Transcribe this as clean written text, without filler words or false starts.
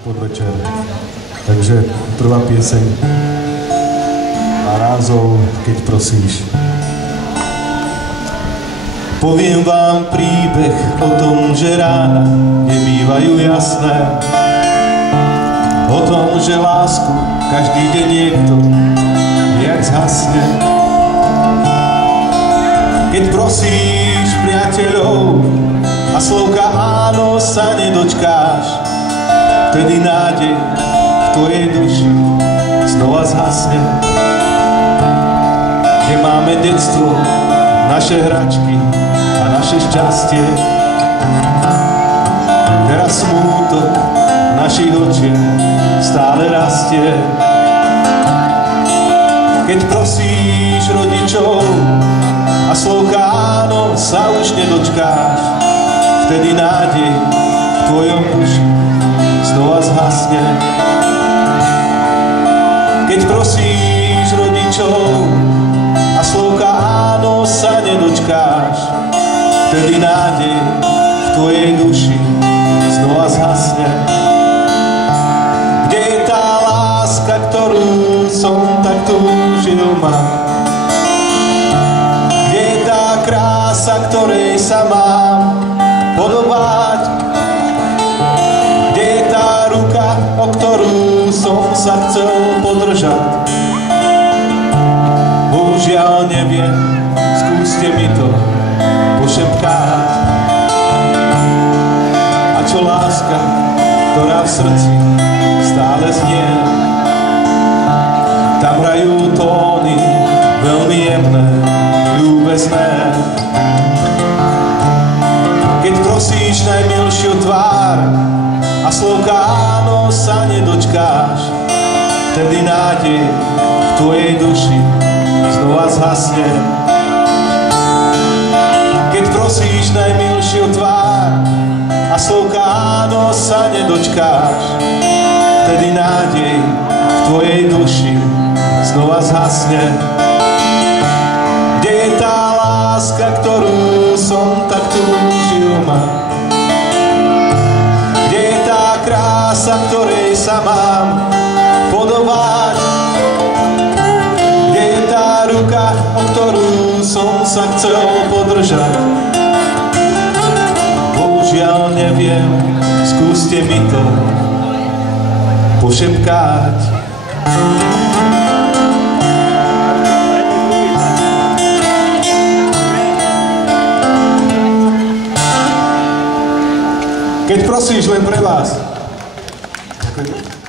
Podvečer. Takže prvá pieseň má názov Keď prosíš. Poviem vám príbeh o tom, že rána nebývajú jasné, o tom, že lásku každý deň niekto viac zhasne. Keď prosíš priateľov a slovka áno sa nedočkáš, vtedy nádej v tvojej duši znova zhasne. Kde máme detstvo, naše hračky a naše šťastie, teraz smútok našich očiach stále rastie. Keď prosíš rodičov a slovka áno sa už nedočkáš, vtedy nádej v tvojom duši znova zhasne. Keď prosíš rodičov a slovka áno sa nedočkáš, vtedy nádej v tvojej duši znova zhasne. Kde je tá láska, ktorú som tak túžil mať? Kde je tá krása, ktorej sa mám podobať? Kde je tá ruka, o ktorú som sa chcel podržať? Bohužiaľ neviem, skúste mi to pošepkať. A čo láska, ktorá v srdci stále znie? Tam hrajú tóny veľmi jemné, ľúbezné. Keď prosíš najmilšiu tvár a slovka áno sa nedočkáš, vtedy nádej v tvojej duši znova zhasne. Keď prosíš najmilšiu tvár a slovka áno sa nedočkáš, vtedy nádej v tvojej duši znova zhasne. Kde je tá láska, ktorú som tak túžil mať? Kde je tá krása, ktorej sa mám podobať? Kde je tá ruka, o ktorú som sa chcel podržať? Bohužiaľ neviem, skúste mi to pošepkať. Keď prosíš len pre vás. Ďakujem.